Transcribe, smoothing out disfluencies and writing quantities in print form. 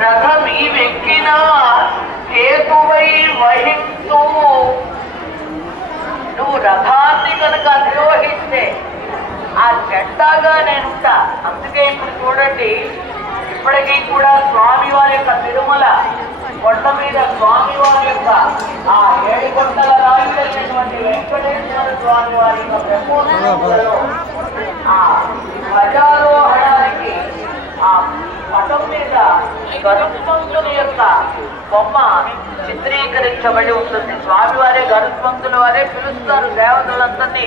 రథం ఈ వెక్కిన హేతువై వహింతూ నువ్వు రథాన్ని కనుక అధిరోహిస్తే ఆ జెండాగా నేనుంటా. అందుకే ఇప్పుడు చూడండి, ఇప్పటికీ కూడా స్వామివారి యొక్క తిరుమల కొండ మీద స్వామివారి యొక్క ఆ 7 కొండల రాజైనటువంటి వెంకటేశ్వర స్వామి వారి యొక్క బ్రహ్మోత్సవాలలో ఆ ధ్వజారోహణానికి ఆ పటం మీద గరుత్మంతుని యొక్క బొమ్మ చిత్రీకరించబడి ఉంటుంది. స్వామివారే గరుత్మంతుల వారే పిలుస్తారు దేవతలందరినీ.